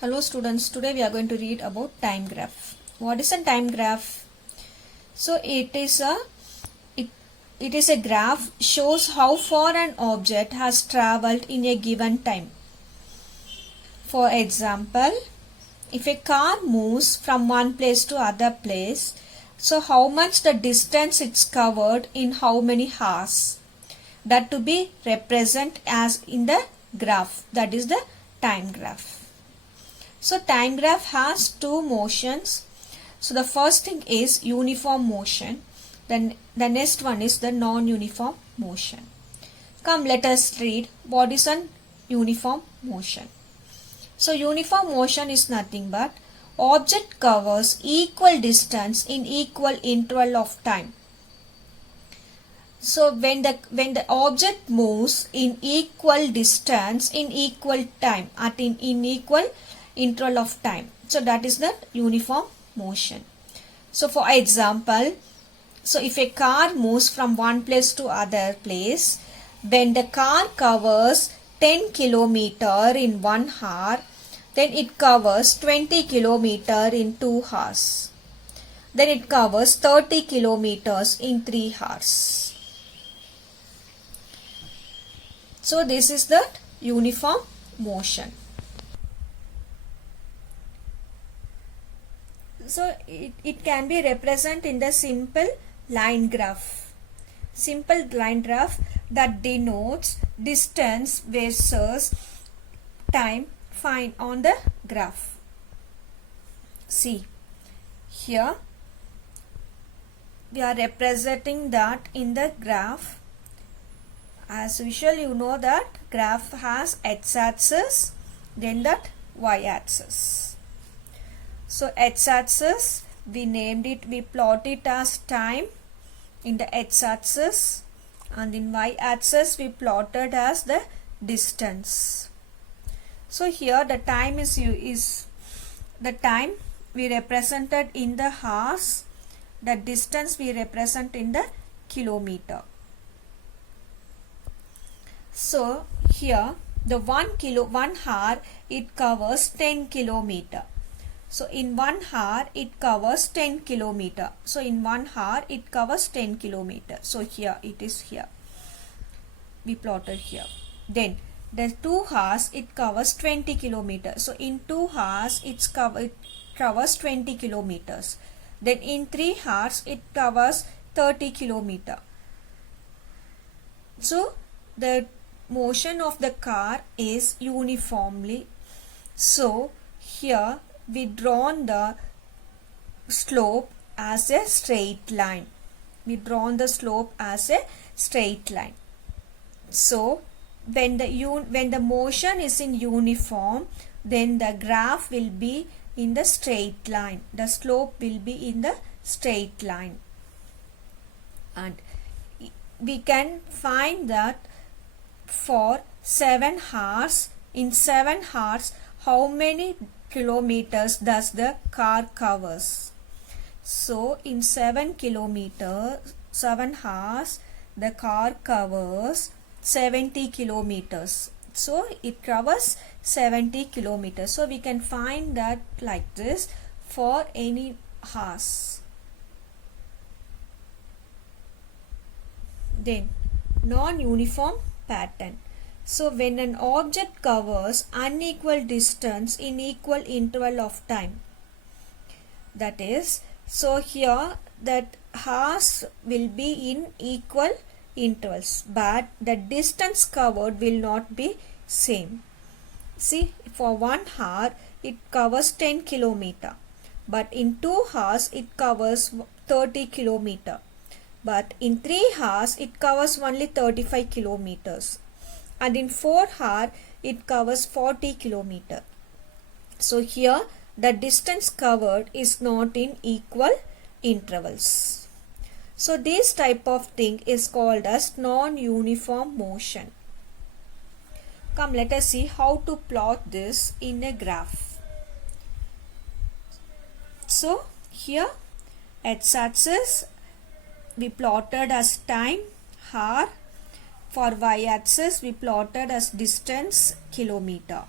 Hello students, today we are going to read about time graph. What is a time graph? So it is a graph shows how far an object has traveled in a given time. For example, if a car moves from one place to other place, so how much the distance it's covered in how many hours? That to be represent as in the graph, that is the time graph. So time graph has two motions. So the first thing is uniform motion. Then the next one is the non-uniform motion. Come, let us read what is an uniform motion. So uniform motion is nothing but object covers equal distance in equal interval of time. So when the object moves in equal distance in equal time in equal interval of time, so that is the uniform motion. So for example, so if a car moves from one place to other place, when the car covers 10 kilometer in 1 hour, then it covers 20 kilometer in 2 hours, then it covers 30 kilometers in 3 hours. So this is the uniform motion. So it can be represented in the simple line graph. Simple line graph that denotes distance versus time find on the graph. See, here we are representing that in the graph. As usual, you know that graph has x-axis, then that y-axis. So x-axis, we named it, we plot it as time in the x-axis, and in y-axis we plotted as the distance. So here the time is the time we represented in the hours, the distance we represent in the kilometer. So here the 1 hour it covers 10 kilometer. So in 1 hour it covers 10 kilometer. So in 1 hour it covers 10 kilometer. So here it is here. We plotted here. Then the 2 hours it covers 20 kilometers. So in 2 hours it covers 20 kilometers. Then in 3 hours it covers 30 kilometer. So the motion of the car is uniformly. So here we drawn the slope as a straight line. We drawn the slope as a straight line. So when the motion is in uniform, then the graph will be in the straight line. The slope will be in the straight line. And we can find that for 7 hours, in 7 hours, how many kilometers does the car covers? So in 7 hours, the car covers 70 kilometers. So it covers 70 kilometers. So we can find that like this for any hours. Then non-uniform pattern. So when an object covers unequal distance in equal interval of time, that is, so here that hours will be in equal intervals, but the distance covered will not be same. See, for 1 hour it covers 10 kilometer, but in 2 hours it covers 30 kilometer, but in 3 hours it covers only 35 kilometers. And in 4 hours it covers 40 kilometer. So here the distance covered is not in equal intervals. So this type of thing is called as non-uniform motion. Come, let us see how to plot this in a graph. So here x-axis we plotted as time, hour. For y-axis we plotted as distance, kilometer.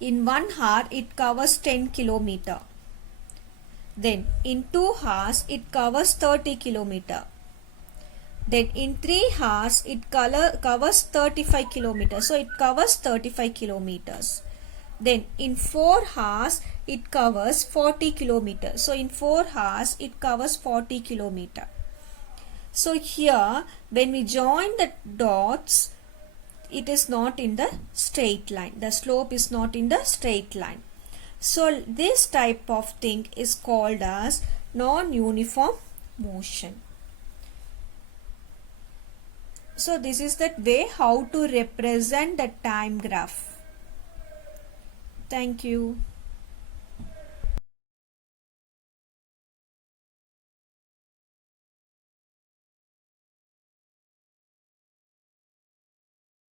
In 1 hour it covers 10 kilometer. Then in 2 hours it covers 30 kilometer. Then in 3 hours it covers 35 kilometers. So it covers 35 kilometers. Then in 4 hours it covers 40 kilometers. So in 4 hours it covers 40 kilometers. So here when we join the dots, it is not in the straight line. The slope is not in the straight line. So this type of thing is called as non-uniform motion. So this is the way how to represent the time graph. Thank you.